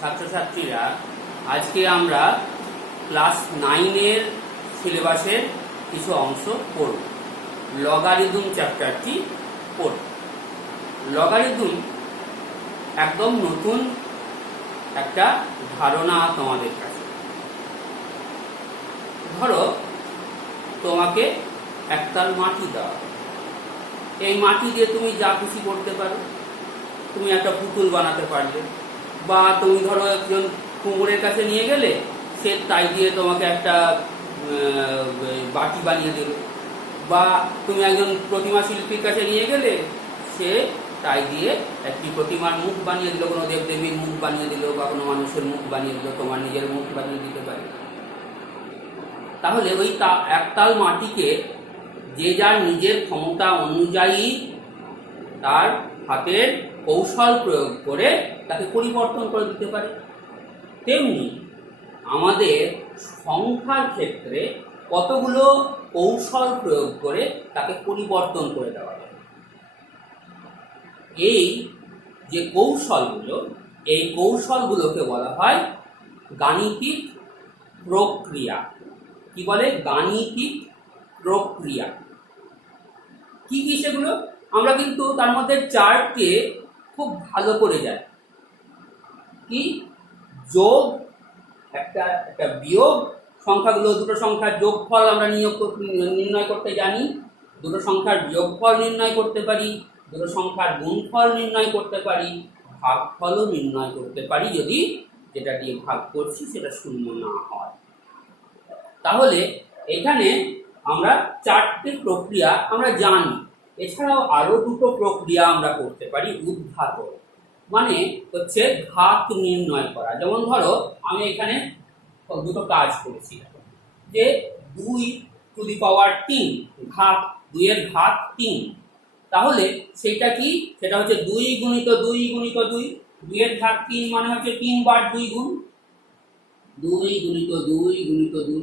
ছাত্রছাত্রীরা, আজকে আমরা ক্লাস 9-এর সিলেবাসের কিছু অংশ পড়ব। লগারিদম চ্যাপ্টারটি পড়ব। লগারিদম একদম নতুন একটা ধারণা তোমাদের কাছে। ধরো তোমাকে একতাল মাটি দেওয়া, এই মাটি দিয়ে তুমি যা খুশি করতে পারো। তুমি একটা পুতুল বানাতে পারলে, বা তুমি ধরো একজন কুমোরের কাছে নিয়ে গেলে, সে তাই দিয়ে তোমাকে একটা বাটি বানিয়ে দিল। বা তুমি একজন প্রতিমা শিল্পীর কাছে নিয়ে গেলে, সে তাই দিয়ে একটি প্রতিমার মুখ বানিয়ে দিল, কোনো দেবদেবীর মুখ বানিয়ে দিল, বা কোনো মানুষের মুখ বানিয়ে দিল, তোমার নিজের মুখ বানিয়ে দিতে পারে। তাহলে ওই একতাল মাটিকে যে যার নিজের ক্ষমতা অনুযায়ী তার হাতের কৌশল প্রয়োগ করে তাকে পরিবর্তন করে দিতে পারে। তেমনি আমাদের সংখ্যার ক্ষেত্রে কতগুলো কৌশল প্রয়োগ করে তাকে পরিবর্তন করে দেওয়া যায়। এই যে কৌশলগুলো, এই কৌশলগুলোকে বলা হয় গাণিতিক প্রক্রিয়া। কি বলে? গাণিতিক প্রক্রিয়া। কি কি সেগুলো? আমরা কিন্তু তার মধ্যে চারটে খুব ভালো করে জানি। কি? যোগ, একটা বিয়োগ, সংখ্যাগুলো দুটো সংখ্যার যোগফল আমরা নির্ণয় করতে জানি, দুটো সংখ্যার বিয়োগফল নির্ণয় করতে পারি, দুটো সংখ্যার গুণফল নির্ণয় করতে পারি, ভাগফলও নির্ণয় করতে পারি যদি যেটা দিয়ে ভাগ করছি সেটা শূন্য না হয়। তাহলে এখানে আমরা চারটি প্রক্রিয়া আমরা জানি। এছাড়াও আরো দুটো প্রক্রিয়া আমরা করতে পারি। উদ্ঘাত মানে হচ্ছে ঘাত নির্ণয় করা। যেমন ধরো আমি এখানে দুটো কাজ করেছি, যে 2⁻3 ঘাত, 2 এর ঘাত 3। তাহলে সেটা কি? সেটা হচ্ছে 2 গুণিত 2 গুণিত 2। 2 এর ঘাত 3 মানে হচ্ছে 3 বার 2 গুণ 2 গুণিত 2 গুণিত 2।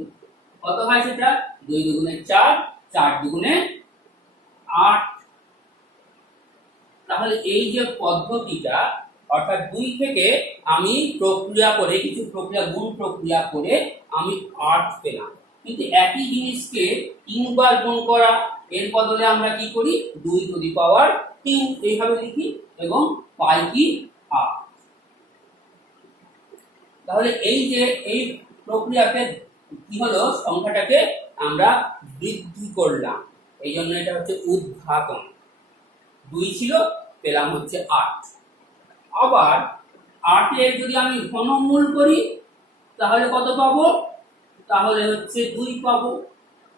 কত হয় সেটা? 2 দুগুণে 4, 4 দুগুণে 8। তাহলে এই যে পদ্ধতিটা, অর্থাৎ 2 থেকে আমি প্রক্রিয়া করে, কিছু প্রক্রিয়া গুণ প্রক্রিয়া করে আমি 8 পেলাম। কিন্তু একই জিনিসকে 3 বার গুণ করা, এর বদলে আমরা কি করি? 2⁻3 এইভাবে লিখি এবং পাই কি? 8। তাহলে এই যে এই প্রক্রিয়াতে কি হলো, সংখ্যাটাকে আমরা বৃদ্ধি করলাম, এই জন্য এটা হচ্ছে উদ্ঘাতন। 2 ছিল, পেলাম হচ্ছে 8। আবার 8 এর যদি আমি ঘনমূল করি তাহলে কত পাবো? তাহলে হচ্ছে 2 পাবো।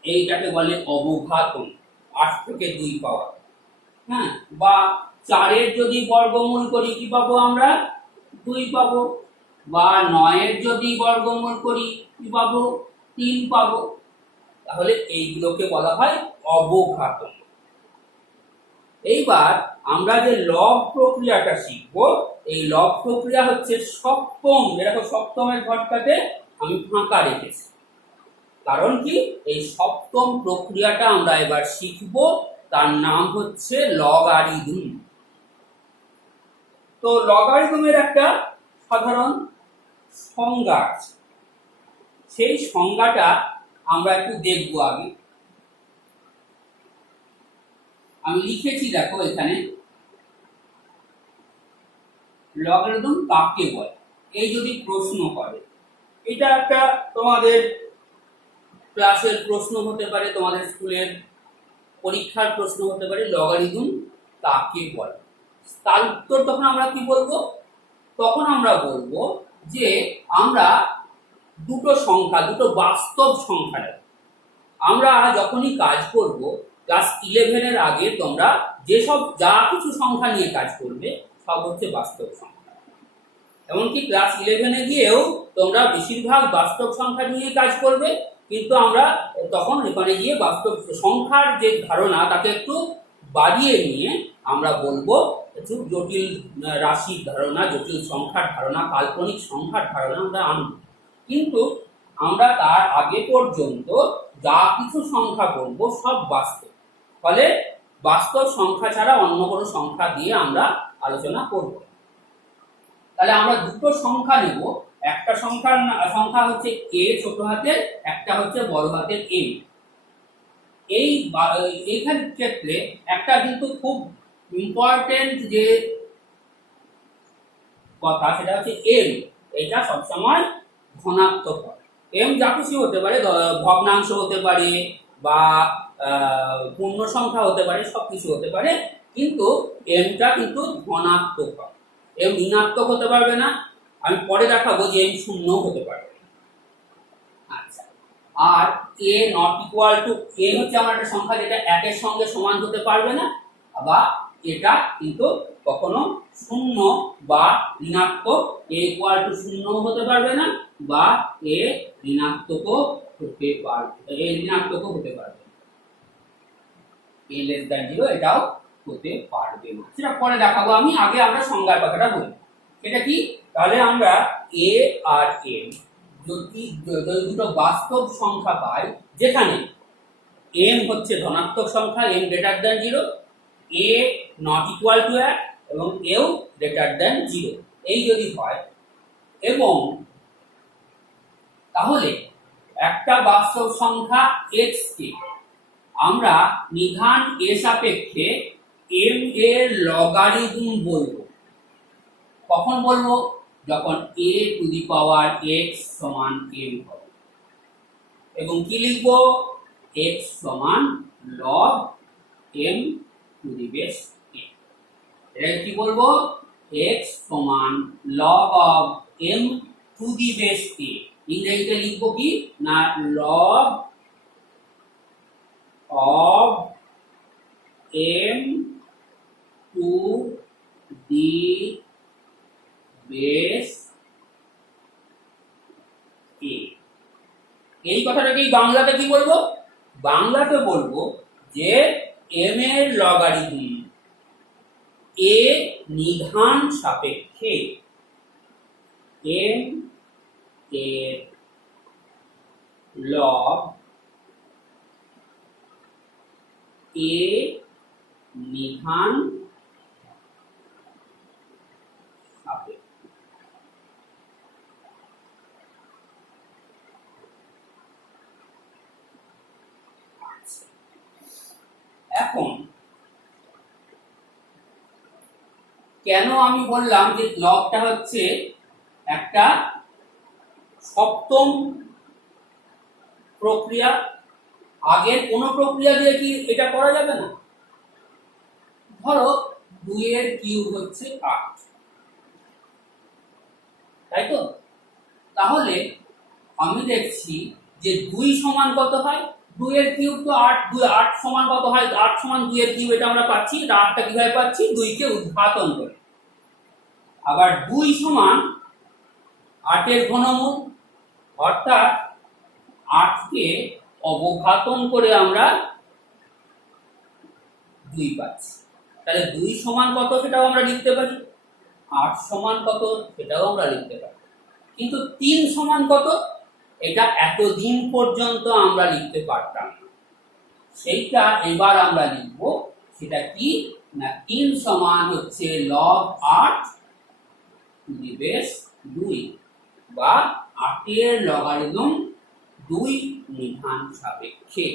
এইটাকে বলে অবঘাতন, 8 থেকে 2 পাওয়া। হ্যাঁ, বা 4 এর যদি বর্গমূল করি কি পাবো আমরা? 2 পাবো। বা 9 এর যদি বর্গমূল করি কি পাবো? 3 পাবো। তাহলে এইগুলোকে বলা হয় অবঘাতন। এইবার আমরা যে লব প্রক্রিয়াটা শিখবো, এই লব প্রক্রিয়া হচ্ছে সপ্তম। এরকম সপ্তমের ঘরটাতে আমি ফাঁকা রেখেছি, কারণ কি? এই সপ্তম প্রক্রিয়াটা আমরা এবার শিখবো, তার নাম হচ্ছে লগারিদম। তো লগারিদমের একটা সাধারণ সংজ্ঞা আছে, সেই সংজ্ঞাটা আমরা একটু দেখবো আগে। আমি লিখেছি, দেখো এখানে, লগারিদম কাকে বলে। এই যদি প্রশ্ন করে, এটা একটা তোমাদের ক্লাসের প্রশ্ন হতে পারে, তোমাদের স্কুলের পরীক্ষার প্রশ্ন হতে পারে, লগারিদম কাকে বলে। তার উত্তর তখন আমরা কি বলবো? তখন আমরা বলবো যে আমরা দুটো সংখ্যা, দুটো বাস্তব সংখ্যা, আমরা যখনই কাজ করব, ক্লাস 11 এর আগে তোমরা যা কিছু সংখ্যা নিয়ে কাজ করবে সব হচ্ছে বাস্তব সংখ্যা। এমনকি ক্লাস 11 গিয়েও তোমরা বেশিরভাগ বাস্তব সংখ্যা নিয়ে কাজ করবে, কিন্তু আমরা তখন এখানে গিয়ে বাস্তব সংখ্যার যে ধারণা তাকে একটু বাড়িয়ে নিয়ে আমরা বলবো একটু জটিল রাশির ধারণা, জটিল সংখ্যার ধারণা, কাল্পনিক সংখ্যার ধারণা আমরা আনব। কিন্তু আমরা তার আগে পর্যন্ত যা কিছু সংখ্যা বলবো সব বাস্তব। ফলে বাস্তব সংখ্যা ছাড়া অন্য কোনো সংখ্যা দিয়ে আমরা আলোচনা করব। তাহলে আমরা দুটো সংখ্যা নেব, একটা সংখ্যা হচ্ছে a ছোট হাতের, একটা হচ্ছে বড় হাতের m। এইখানে ক্ষেত্রে একটা কিন্তু খুব ইম্পর্টেন্ট যে কথা সেটা হচ্ছে m, এটা সবসময় ধনাত্মক হয়। m যা খুশি হতে পারে, ভগ্নাংশ হতে পারে বা পূর্ণ সংখ্যা হতে পারে, সবকিছু হতে পারে, কিন্তু mটা কিন্তু ধনাত্মক হয়। m ঋণাত্মক হতে পারবে না, আমি পরে দেখাবো যে m শূন্য হতে পারবে। আচ্ছা, আর a not equal two, a হচ্ছে আমার একটা সংখ্যা যেটা একের সঙ্গে সমান হতে পারবে না, বা এটা কিন্তু কখনো শূন্য বা ঋণাত্মক, a ইকুয়াল টু শূন্য হতে পারবে না, বা a ঋণাত্মকও হতে পারবে, a ঋণাত্মকও হতে পারবে, a লেস দ্যান 0 এটাও হতে পারবে না, সেটা পরে দেখাবো আমি। আগে আমরা সংজ্ঞার কথাটা বলি, এটা কি? তাহলে আমরা a আর m যদি দুটো বাস্তব সংখ্যা পাই, যেখানে m হচ্ছে ধনাত্মক সংখ্যা, m greater than 0, a not equal to 1 এবং এও গ্রেটার দ্যান 0, এই যদি হয়, এবং তাহলে একটা বাস্তব সংখ্যা x কে আমরা নিধান a সাপেক্ষে m এর লগারিদম বলবো। কখন বলবো? যখন a two the power x সমান m হবে, এবং কি লিখবো? x সমান log m to the base a। এটা কি বলবো? x সমান log of m to the base a। ইংরেজিতে লিখবো কি না, log of m to the base a। এই কথাটাকে বাংলাতে কি বলবো? বাংলাতে বলবো যে m এর লগারিদম a নিধান সাপেক্ষে m এর লগ a নিধান সাপেক্ষে। এখন কেন আমি বললাম যে লগটা হচ্ছে একটা সপ্তম প্রক্রিয়া, আগের কোন প্রক্রিয়া দিয়ে কি এটা করা যাবে না? ধরো 2 এর কিউব হচ্ছে 8, তাই তো? তাহলে আমি দেখছি যে 2 সমান কত হয়? 2 এর কিউব তো 8, 2 8 সমান কত হয়? 8 সমান 2 এর কিউব, এটা আমরা পাচ্ছি। 8টা কিভাবে পাচ্ছি? 2 কে উৎপাদন করে। আবার 2 সমান 8 এর ঘনমূল, অর্থাৎ 8 কে অবঘাতন করে আমরা 2 পাচ্ছি। তাহলে 2 সমান কত সেটাও আমরা লিখতে পারি, 8 সমান কত সেটাও আমরা লিখতে পারি, কিন্তু 3 সমান কত এটা এতদিন পর্যন্ত আমরা লিখতে পারতাম না। সেইটা এবার আমরা লিখব। সেটা কি না, 3 সমান হচ্ছে log 8 টু দি বেস 2, বা 8 এর লগারিদম 2 নিধান সাপেক্ষে।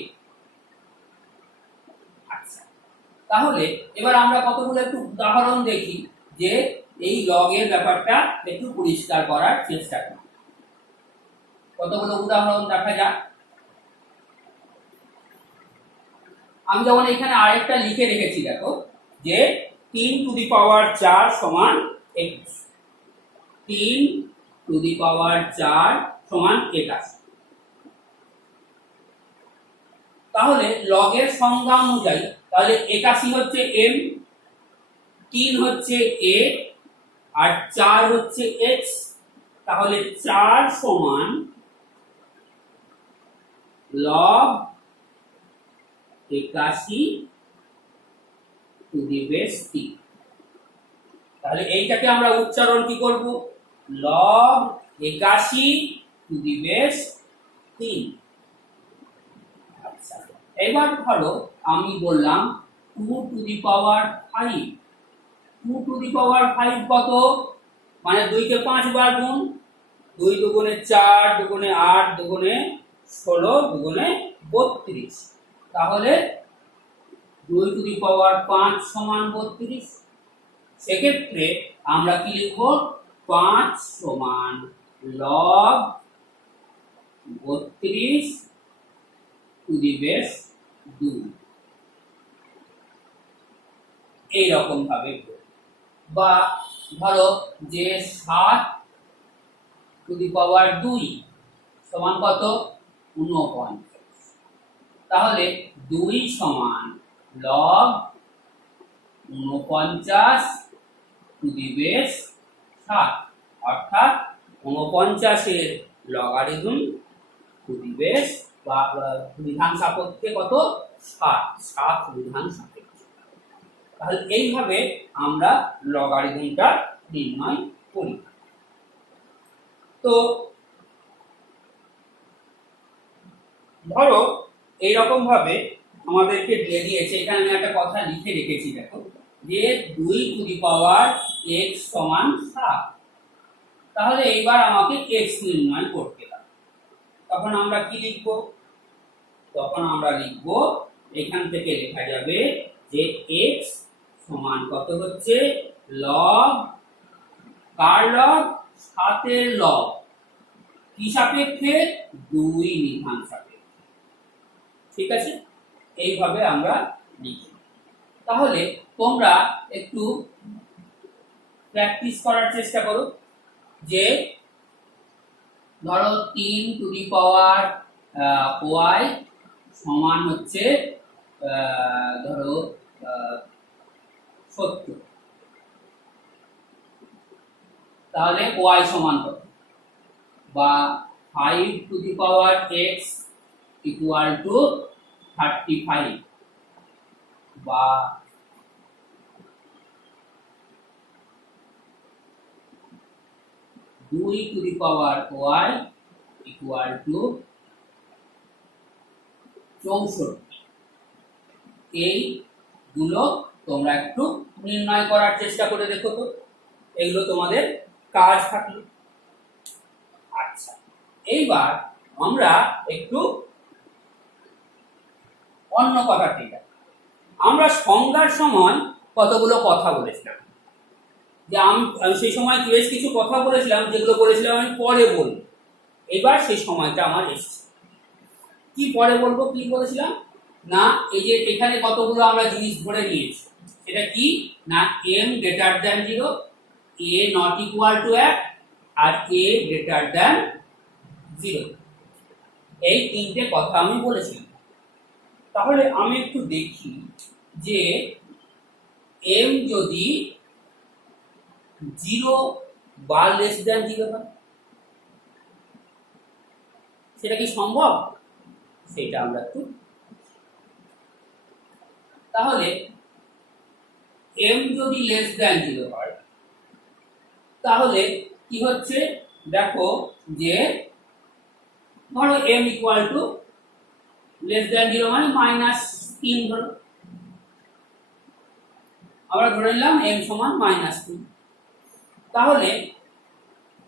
আচ্ছা, তাহলে এবার আমরা কতগুলো একটু উদাহরণ দেখি, যে এই লগের ব্যাপারটা একটু পরিষ্কার করার চেষ্টা করি। কতগুলো উদাহরণ দেখা যাক। আমি যেমন এখানে আরেকটা লিখে রেখেছি, দেখো যে 3 টু দি পাওয়ার 4 সমান 21, 3 টু দি পাওয়ার 4 সমান 81। তাহলে লগের সংজ্ঞা অনুযায়ী তাহলে 81 হচ্ছে m, 3 হচ্ছে a, আর 4 হচ্ছে x। তাহলে 4 সমান log 81 টু দি বেস 3। তাহলে এইটাকে আমরা উচ্চারণ কি করব? log 81 to the base 3। আচ্ছা, এবার ধরো আমি বললাম 2 two the power 5। 2 two the পাওয়ার 5 কত? মানে 2 কে 5 বার গুণ, 2 দুগুণে 4, দুগুণে 8, দুগুণে 16, দুগুণে 32। তাহলে 2 টু দি পাওয়ার 5 সমান 32। সেক্ষেত্রে আমরা কি লিখব? 5 সমান লগ 32 টু দি বেস 2। এইরকম ভাবে, বা ধরো যে 7 টু দি পাওয়ার 2 সমান কত? 49। তাহলে 2 সমান লগ 49 টু দি বেস 7, অর্থাৎ 49 এর লগারিদম টু দি বেস বা বিধান সাপেক্ষে কত? 7 বিধান সাপেক্ষে। তাহলে এইভাবে আমরা লগারিদমটা নির্ণয় করি। তো ধরো এইরকম ভাবে আমাদেরকে দিয়ে দিয়েছে, এখানে আমি একটা কথা লিখে রেখেছি, দেখো যে 2 টু দি পাওয়ার x সমান 7। তাহলে এইবার আমাকে x নির্ণয় করতে হবে। তখন আমরা কি লিখব? তখন আমরা লিখব, এখান থেকে লেখা যাবে যে x সমান কত হচ্ছে? লগ, কার লগ? 7 এর লগ, কি সাপেক্ষে? 2 বিধান সাপেক্ষে। ঠিক আছে, এইভাবে আমরা লিখি। তাহলে তোমরা একটু প্র্যাকটিস করার চেষ্টা করো, যে ধরো 3 টু দি পাওয়ার y সমান হচ্ছে ধরো 70। তাহলে y সমান কত? বা 5 two the power x equal to 35, বা 2 two the power y equal to 64। এইগুলো তোমরা একটু নির্ণয় করার চেষ্টা করে দেখো তো, এগুলো তোমাদের কাজ থাকলো। আচ্ছা, এইবার আমরা একটু অন্য কথাটি, আমরা সংজ্ঞার সময় কতগুলো কথা বলেছিলাম, যে আমি সেই সময় বেশ কিছু কথা বলেছিলাম, যেগুলো বলেছিলাম আমি পরে বলবো। এবার সেই সময়টা আমার এসছে। কি পরে বলবো? কি বলেছিলাম না, এই যে এখানে কতগুলো আমরা জিনিস ধরে নিয়েছি, সেটা কি না, m greater than 0, a not equal to 1, আর a গ্রেটার দ্যান 0। এই তিনটে কথা আমি বলেছিলাম। তাহলে আমি একটু দেখি যে m যদি 0 বা লেস দ্যান 0 হয়, সেটা কি সম্ভব? সেটা আমরা একটু, তাহলে m যদি লেস দ্যান 0 হয়, তাহলে কি হচ্ছে দেখো, যে ধরো m equal to less than 0 মানে -3 ধরো, আমরা ধরে নিলাম m সমান -3। তাহলে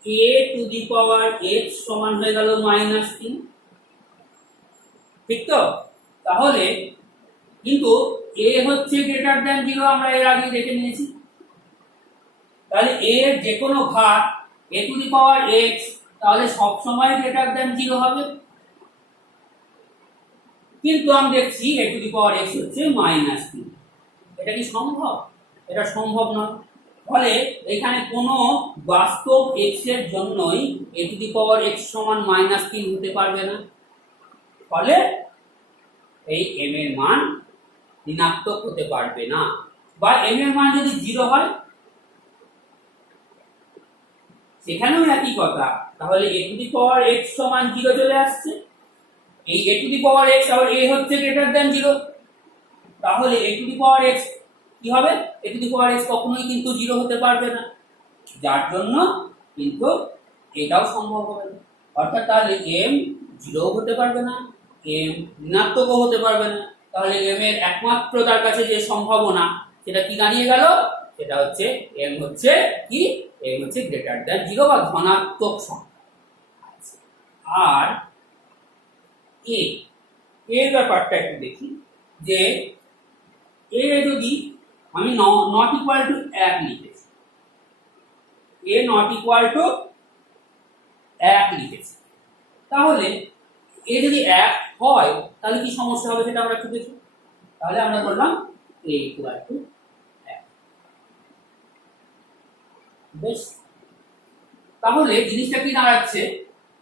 a two the power x সমান হয়ে গেল -3, ঠিক তো? তাহলে কিন্তু a হচ্ছে গ্রেটার দ্যান 0, আমরা এর আগে দেখে নিয়েছি। তাহলে a এর যে কোনো ঘাত a two the power x তাহলে সব সময় গ্রেটার দ্যান 0 হবে। কিন্তু আমি দেখছি a two the power x হচ্ছে -3। এটা কি সম্ভব? এটা সম্ভব নয়। ফলে এখানে কোনো বাস্তব x এর জন্যই a two the power x সমান -3 হতে পারবে না। ফলে এই m এর মান ঋণাত্মক হতে পারবে না। বা m এর মান যদি 0 হয়, সেখানেও একই কথা। তাহলে a two the power x সমান 0 চলে আসছে। এই a two the power x আবার a হচ্ছে গ্রেটার দ্যান 0, তাহলে a two the power x কি হবে? a two the power x কখনোই কিন্তু 0 হতে পারবে না, যার জন্য কিন্তু এটাও সম্ভব হবে না। অর্থাৎ তাহলে m 0 হতে পারবে না, m ঋণাত্মকও হতে পারবে না। তাহলে m এর একমাত্র তার কাছে যে সম্ভাবনা, সেটা কি দাঁড়িয়ে গেল? সেটা হচ্ছে m হচ্ছে কি? এই হচ্ছে গ্রেটার দ্যান 0 বা ধনাত্মক সংখ্যা। আর এ এর ব্যাপারটা একটু দেখি, যে এ যদি আমি নট ইকুয়াল টু 1 লিখেছি, এ নট ইকুয়াল টু 1 লিখেছি, তাহলে এ যদি 1 হয় তাহলে কি সমস্যা হবে সেটা আমরা একটু দেখি। তাহলে আমরা বললাম এ ইকুয়াল টু 1। বেশ, তাহলে জিনিসটা কি দাঁড়াচ্ছে,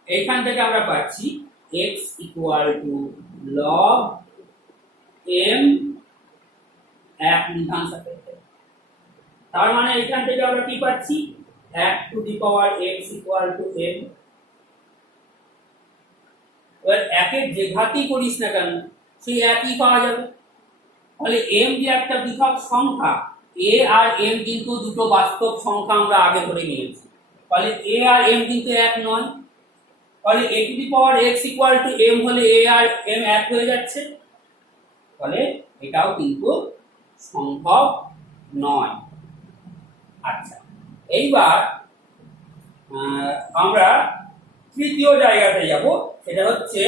এইখান থেকে আমরা পাচ্ছি x equal to log m 1 নিধান সাপেক্ষে। তার মানে এখান থেকে আমরা কি পাচ্ছি, 1 two the power x equal to m। এবার একের যে ঘাতই করিস না কেন সেই একই পাওয়া যাবে। তাহলে m যে একটা পৃথক সংখ্যা, a আর m কিন্তু দুটো বাস্তব সংখ্যা আমরা আগে ধরে নিয়েছি, তাহলে a আর m কিন্তু এক নয়। তাহলে a two the power x equal to m হলে a আর m এক হয়ে যাচ্ছে, তাহলে এটাও কিন্তু সম্ভব নয়। আচ্ছা, এইবার আমরা তৃতীয় জায়গাতে যাব, সেটা হচ্ছে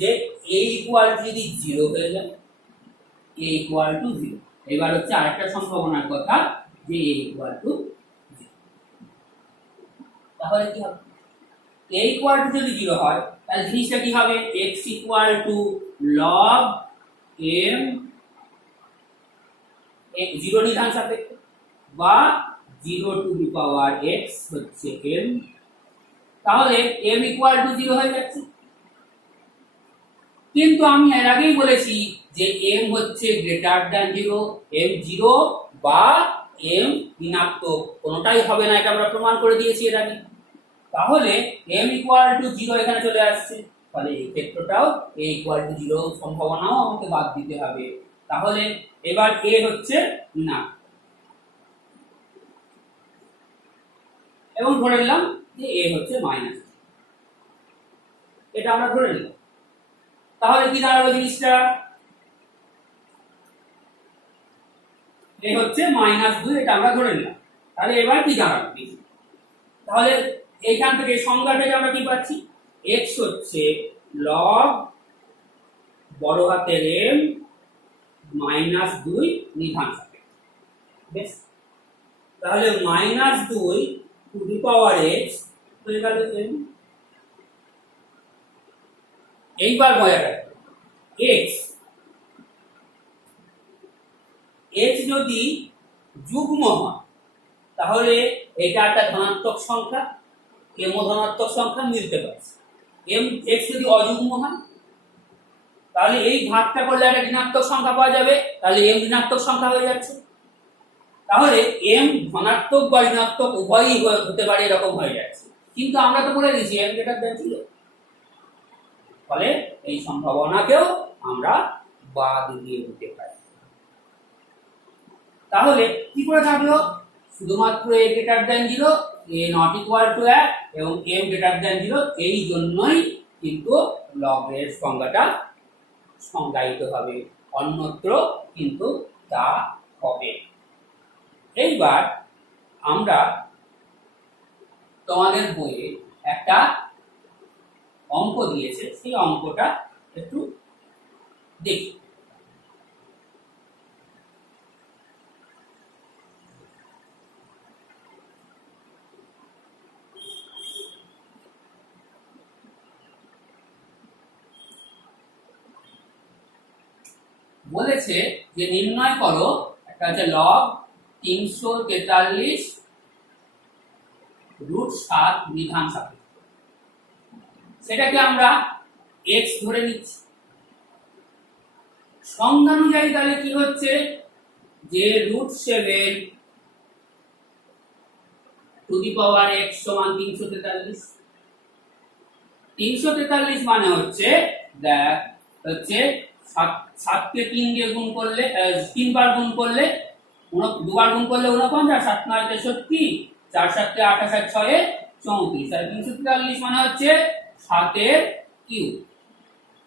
যে a ইকুয়াল টু যদি 0 হয়ে যায়, a ইকুয়াল টু 0। এবার হচ্ছে আরেকটা সম্ভাবনার কথা, যে a ইকুয়াল টু 0। তাহলে কি হবে, a ইকুয়াল টু যদি 0 হয় তাহলে জিনিসটা কি হবে, x equal to log m 0 নিধান সাপেক্ষে, বা 0 টু দি পাওয়ার x হচ্ছে m। তাহলে m ইকুয়াল টু 0 হয়ে যাচ্ছে। কিন্তু আমি এর আগেই বলেছি যে m হচ্ছে গ্রেটার দ্যান 0, m 0 বা m ঋণাত্মক কোনোটাই হবে না, এটা আমরা প্রমাণ করে দিয়েছি এর আগে। তাহলে m ইকুয়াল টু 0 এখানে চলে আসছে, তাহলে এই ক্ষেত্রটাও a ইকুয়াল টু 0 সম্ভাবনাও আমাকে বাদ দিতে হবে। তাহলে এবার a হচ্ছে না, এবং ধরে নিলাম যে a হচ্ছে মাইনাস, এটা আমরা ধরে নিলাম। তাহলে কি দাঁড়াবে জিনিসটা, a হচ্ছে -2, এটা আমরা ধরে নিলাম। তাহলে এবার কি দাঁড়াবে, তাহলে এইখান থেকে সংজ্ঞা থেকে আমরা কি পাচ্ছি, x হচ্ছে log বড় হাতের m -2 নিধান সাপেক্ষে। বেশ, তাহলে -2 টু দি পাওয়ার x হয়ে গেল m। এইবার মজা রাখবে, x যদি যুগ্ম হয় তাহলে এটা একটা ধনাত্মক সংখ্যা, m ও ধনাত্মক সংখ্যা মিলতে পারছে। x যদি অযুগ্ম হয় তাহলে এই ভাগটা করলে একটা ঋণাত্মক সংখ্যা পাওয়া যাবে, তাহলে m ঋণাত্মক সংখ্যা হয়ে যাচ্ছে। তাহলে m ধনাত্মক বা ঋণাত্মক উভয়ই হতে পারে, এরকম হয়ে যাচ্ছে। কিন্তু আমরা তো বলে দিয়েছি m গ্রেটার দ্যান 0, ফলে এই সম্ভাবনাকেও আমরা বাদ দিয়ে দিতে পারি। তাহলে কি করে থাকলো, শুধুমাত্র a greater than 0, a not equal to 1 এবং m গ্রেটার দ্যান 0, এই জন্যই কিন্তু লগ এর সংজ্ঞাটা সংজ্ঞায়িত হবে, অন্যত্র কিন্তু তা হবে। এইবার আমরা তোমাদের বইয়ে একটা অঙ্ক দিয়েছে, সেই অঙ্কটা একটু দেখি। বলেছে যে নির্ণয় করো, একটা হচ্ছে log 343 √7 নিধান সাপেক্ষে। সেটাকে আমরা x ধরে নিচ্ছি। সংজ্ঞানুযায়ী তাহলে কি হচ্ছে, যে √7 টু দি পাওয়ার x সমান 343। 343 মানে হচ্ছে দেখ, হচ্ছে 7 কে 3 দিয়ে গুণ করলে, 3 বার গুণ করলে, 2 বার গুণ করলে 49, 7 9 63, 4 7 28 আর 6 34, আর 343 মানে হচ্ছে 7 এর কিউব।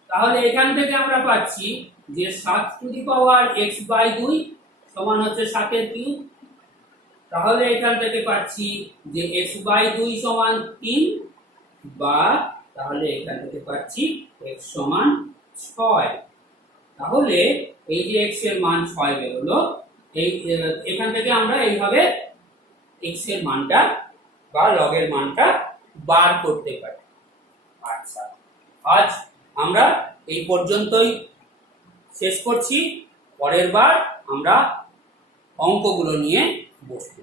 তাহলে এখান থেকে আমরা পাচ্ছি যে 7 to the power x by 2 সমান হচ্ছে 7 এর কিউব। তাহলে এখান থেকে পাচ্ছি যে x/2 সমান 3, বা তাহলে এখান থেকে পাচ্ছি x সমান 6। তাহলে এই যে x এর মান 6 বেরোলো, এই এখান থেকে আমরা এইভাবে x এর মানটা বা log এর মানটা বার করতে পারি। আচ্ছা, আজ আমরা এই পর্যন্তই শেষ করছি। পরের বার আমরা অঙ্কগুলো নিয়ে বসবো।